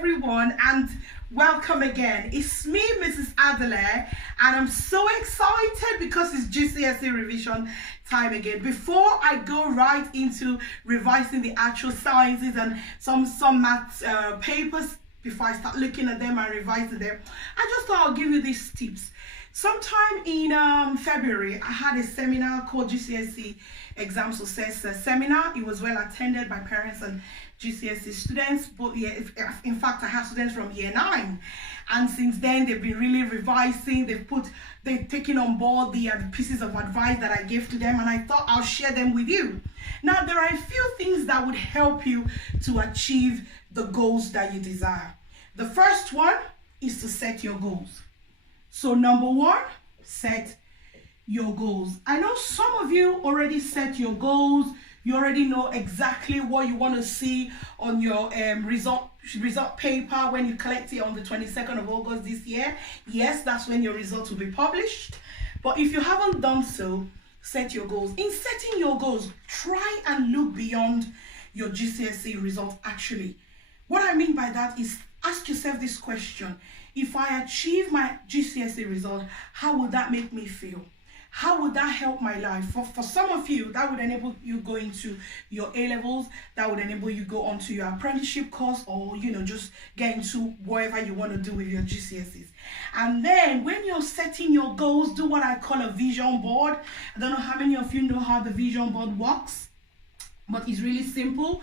everyone, and welcome again. It's me, Mrs. Adelaide, and I'm so excited because it's GCSE revision time again. Before I go right into revising the actual sciences and some maths papers, before I start looking at them and revising them, I just thought I'll give you these tips. Sometime in February, I had a seminar called GCSE Exam Success Seminar. It was well attended by parents and GCSE students. But yeah, in fact, I have students from year 9, and since then they've been really revising. They've taken on board the pieces of advice that I gave to them, and I thought I'll share them with you. Now, there are a few things that would help you to achieve the goals that you desire. The first one is to set your goals. So number 1, set your goals. I know some of you already set your goals. You already know exactly what you want to see on your result paper when you collect it on the 22nd of August this year. Yes, that's when your results will be published. But if you haven't done so, set your goals. In setting your goals, try and look beyond your GCSE results actually. What I mean by that is, ask yourself this question. If I achieve my GCSE result, how would that make me feel? How would that help my life? For some of you, that would enable you go into your A-levels, that would enable you go onto your apprenticeship course, or just get into whatever you want to do with your GCSEs. And then when you're setting your goals, do what I call a vision board. I don't know how many of you know how the vision board works, but it's really simple.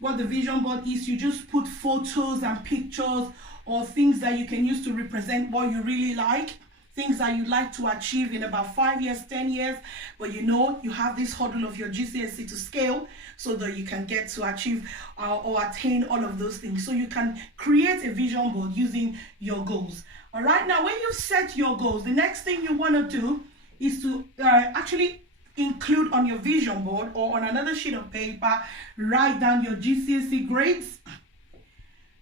What the vision board is, you just put photos and pictures or things that you can use to represent what you really like, things that you'd like to achieve in about 5 years, 10 years, but you have this hurdle of your GCSE to scale so that you can get to achieve or attain all of those things. So you can create a vision board using your goals. All right, now when you've set your goals, the next thing you want to do is to actually include on your vision board or on another sheet of paper, write down your GCSE grades.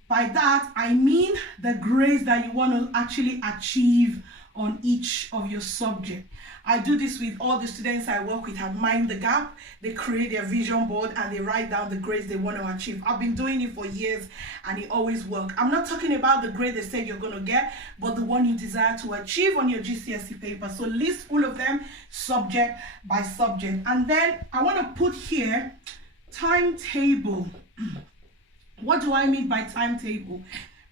By that, I mean the grades that you want to actually achieve on each of your subject. I do this with all the students I work with at Mind the Gap. They create their vision board and they write down the grades they want to achieve. I've been doing it for years and it always works. I'm not talking about the grade they said you're going to get, but the one you desire to achieve on your GCSE paper. So list all of them subject by subject. And then I want to put here timetable. What do I mean by timetable?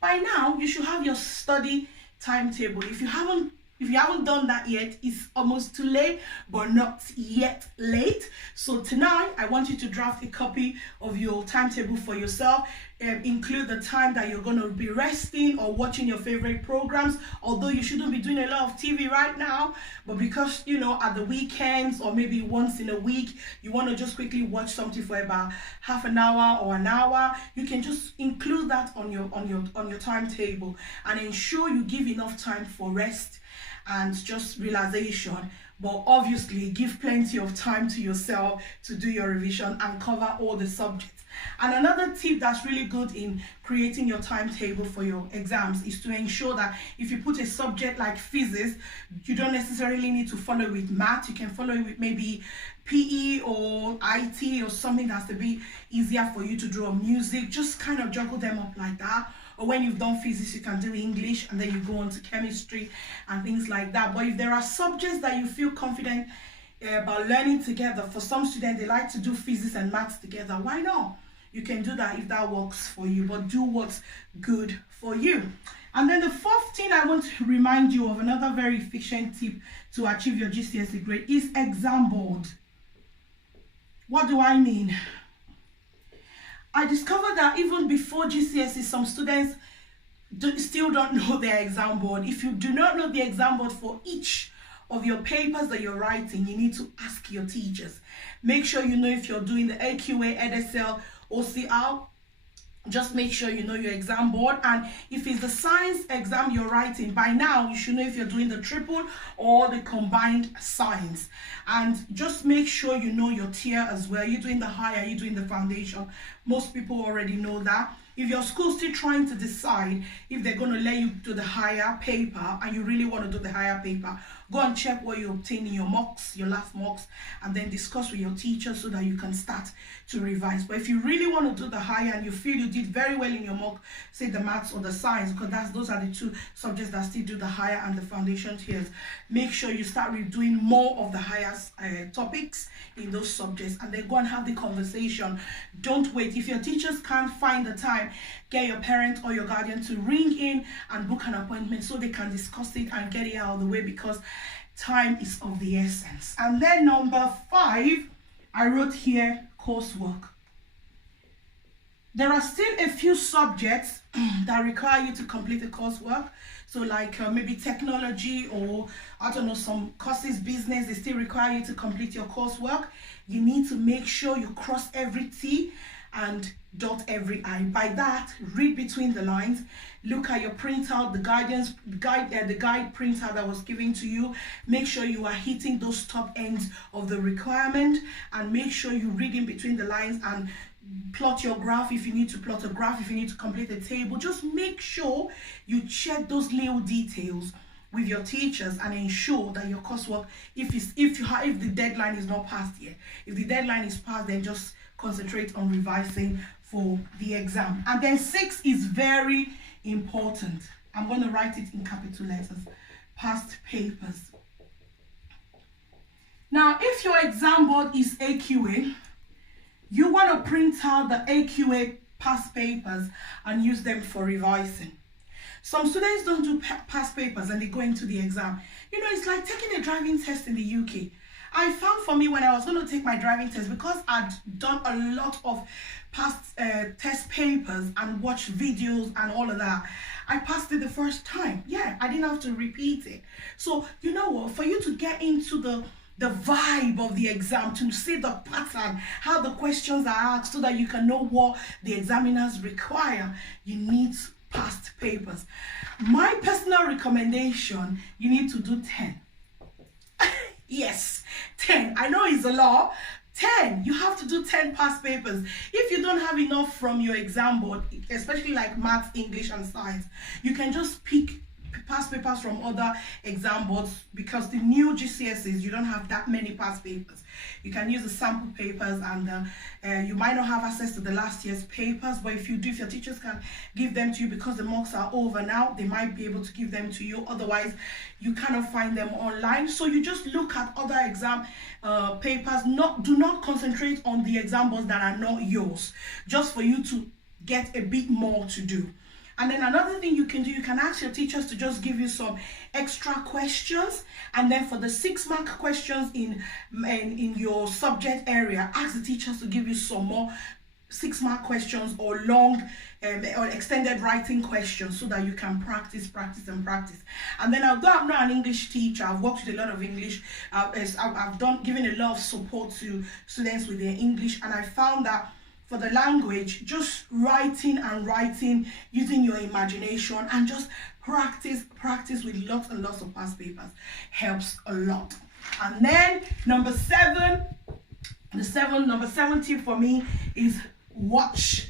By now, you should have your study timetable. If you haven't done that yet, it's almost too late, but not yet late. So tonight, I want you to draft a copy of your timetable for yourself. Include the time that you're going to be resting or watching your favorite programs, although you shouldn't be doing a lot of TV right now, but because at the weekends or maybe once in a week you want to just quickly watch something for about half an hour or an hour, you can just include that on your timetable and ensure you give enough time for rest and just relaxation, but obviously give plenty of time to yourself to do your revision and cover all the subjects. And another tip that's really good in creating your timetable for your exams is to ensure that if you put a subject like physics, you don't necessarily need to follow it with math. You can follow it with maybe PE or IT or something that's a bit easier for you to draw music. Just kind of juggle them up like that. Or when you've done physics, you can do English and then you go on to chemistry and things like that. But if there are subjects that you feel confident about learning together, for some students, they like to do physics and maths together. Why not? You can do that if that works for you, but do what's good for you. And then the fourth thing I want to remind you of, another very efficient tip to achieve your GCSE grade, is exam board. What do I mean? I discovered that even before GCSE, some students still don't know their exam board. If you do not know the exam board for each of your papers that you're writing, you need to ask your teachers. Make sure you know if you're doing the AQA, EdSL, OCR. Just make sure you know your exam board. And if it's the science exam you're writing, by now you should know if you're doing the triple or the combined science. And just make sure you know your tier as well. You're doing the higher, you're doing the foundation. Most people already know that. If your school's still trying to decide if they're going to let you do the higher paper and you really want to do the higher paper, Go and check what you obtained in your mocks, your last mocks, and then discuss with your teacher so that you can start to revise. But if you really want to do the higher and you feel you did very well in your mock, say the maths or the science, because those are the two subjects that still do the higher and the foundation tiers, make sure you start doing more of the higher topics in those subjects, and then go and have the conversation. Don't wait. If your teachers can't find the time, get your parent or your guardian to ring in and book an appointment so they can discuss it and get it out of the way, because time is of the essence. And then number 5, I wrote here coursework. There are still a few subjects that require you to complete the coursework. So like maybe technology, or I don't know, some courses, business, they still require you to complete your coursework. You need to make sure you cross every T and dot every I. By that, read between the lines, look at your printout, the guide printout that was given to you. Make sure you are hitting those top ends of the requirement, and make sure you read in between the lines and plot your graph if you need to plot a graph, if you need to complete a table. Just make sure you check those little details with your teachers and ensure that your coursework, if the deadline is not passed yet, if the deadline is passed, then just concentrate on revising for the exam. And then 6 is very important. I'm going to write it in capital letters: past papers. Now, if your exam board is AQA, you want to print out the AQA past papers and use them for revising. Some students don't do past papers and they go into the exam. You know, it's like taking a driving test in the UK. I found for me, when I was going to take my driving test, because I'd done a lot of past test papers and watched videos and all of that, I passed it the first time. Yeah, I didn't have to repeat it. So, you know what, for you to get into the vibe of the exam, to see the pattern, how the questions are asked, so that you can know what the examiners require, you need past papers. My personal recommendation, you need to do 10. Yes, 10. I know it's a lot. 10. You have to do 10 past papers. If you don't have enough from your exam board, especially like maths, English, and science, you can just pick past papers from other exam boards, because the new Gcse's, you don't have that many past papers. You can use the sample papers, and you might not have access to the last year's papers, but if you do, if your teachers can give them to you, because the mocks are over now, they might be able to give them to you. Otherwise, you cannot find them online. So you just look at other exam papers. Do not concentrate on the exam boards that are not yours, just for you to get a bit more to do. And then another thing you can do, you can ask your teachers to just give you some extra questions. And then for the 6-mark questions in your subject area, ask the teachers to give you some more 6-mark questions, or long or extended writing questions, so that you can practice. And then, although I'm not an English teacher, I've worked with a lot of English. I've given a lot of support to students with their English, and I found that for the language, just writing using your imagination, and just practice with lots and lots of past papers helps a lot. And then number 7 tip for me is watch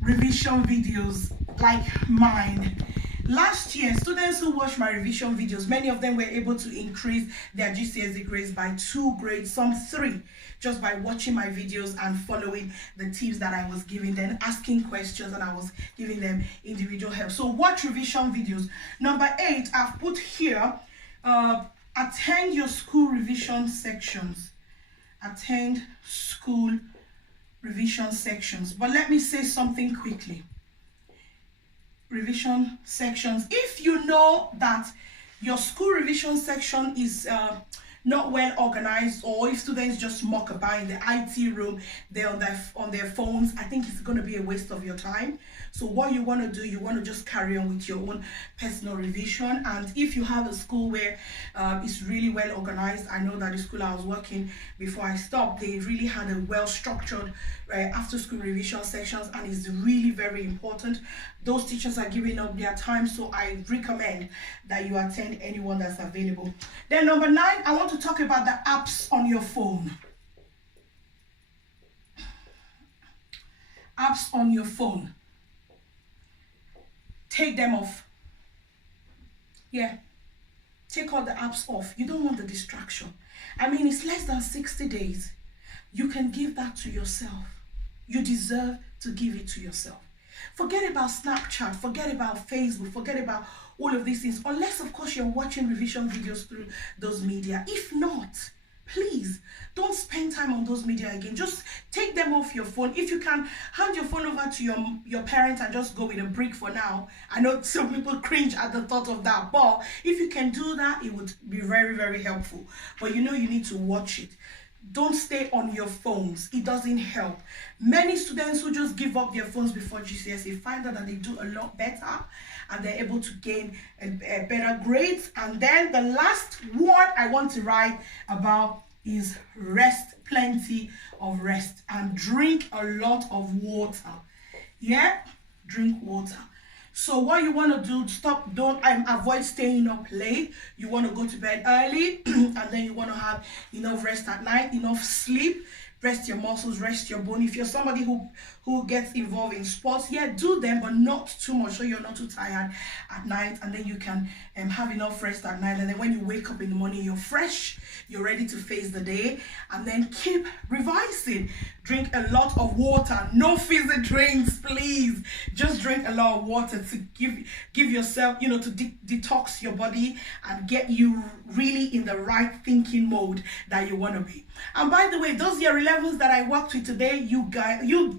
revision videos like mine. Last year, students who watched my revision videos, many of them were able to increase their GCSE grades by 2 grades, some 3, just by watching my videos and following the tips that I was giving them, asking questions, and I was giving them individual help. So watch revision videos. Number 8, I've put here, attend your school revision sections. Attend school revision sections. But let me say something quickly. Revision sections, if you know that your school revision section is not well organized, or if students just muck about in the IT room, they're on their phones, I think it's going to be a waste of your time. So what you want to do, you want to just carry on with your own personal revision. And if you have a school where it's really well organized, I know that the school I was working before I stopped, they really had a well-structured after school revision sections, and it's really very important. Those teachers are giving up their time, so I recommend that you attend anyone that's available. Then number 9, I want to talk about the apps on your phone. Apps on your phone. Take them off. Yeah, take all the apps off. You don't want the distraction. I mean, it's less than 60 days. You can give that to yourself. You deserve to give it to yourself. Forget about Snapchat, forget about Facebook, forget about all of these things, unless of course you're watching revision videos through those media. If not, please don't spend time on those media again. Just take them off your phone. If you can, hand your phone over to your parents and just go with a brick for now. I know some people cringe at the thought of that, but if you can do that, it would be very, very helpful. But you know you need to watch it. Don't stay on your phones. It doesn't help. Many students who just give up their phones before GCSE find out that they do a lot better and they're able to gain better grades. And then the last one I want to write about is rest. Plenty of rest, and drink a lot of water. Yeah, drink water. So what you want to do, avoid staying up late. You want to go to bed early and then you want to have enough rest at night, enough sleep, rest your muscles, rest your bone. If you're somebody who gets involved in sports, yeah, do them, but not too much, so you're not too tired at night, and then you can have enough rest at night, and then when you wake up in the morning, you're fresh, you're ready to face the day. And then keep revising. Drink a lot of water. No fizzy drinks, please. Just drink a lot of water to give yourself, to detox your body and get you really in the right thinking mode that you want to be. And by the way, those year 11s that I worked with today, you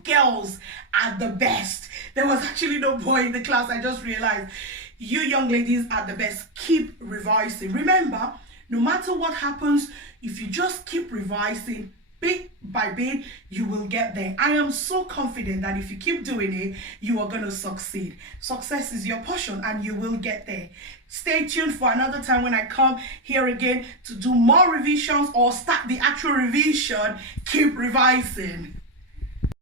girls are the best. There was actually no boy in the class, I just realized. You young ladies are the best. Keep revising. Remember, no matter what happens, if you just keep revising bit by bit, you will get there. I am so confident that if you keep doing it, you are going to succeed. Success is your portion and you will get there. Stay tuned for another time when I come here again to do more revisions or start the actual revision. Keep revising.